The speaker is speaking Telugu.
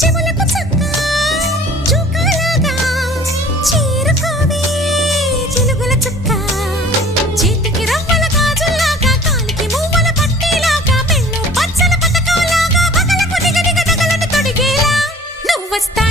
చెవులకు చక్క చుక్కలాగా చేరుకోవే చిలుగుల చుక్క చేతికి రవ్వల గాజుల్లాగా కాలికి మువ్వల పట్టీలాగా పెళ్ళు పచ్చల పతకంలాగా పగలకు దిగదిగ తగలను తొడిగేలా నువ్వు వస్తా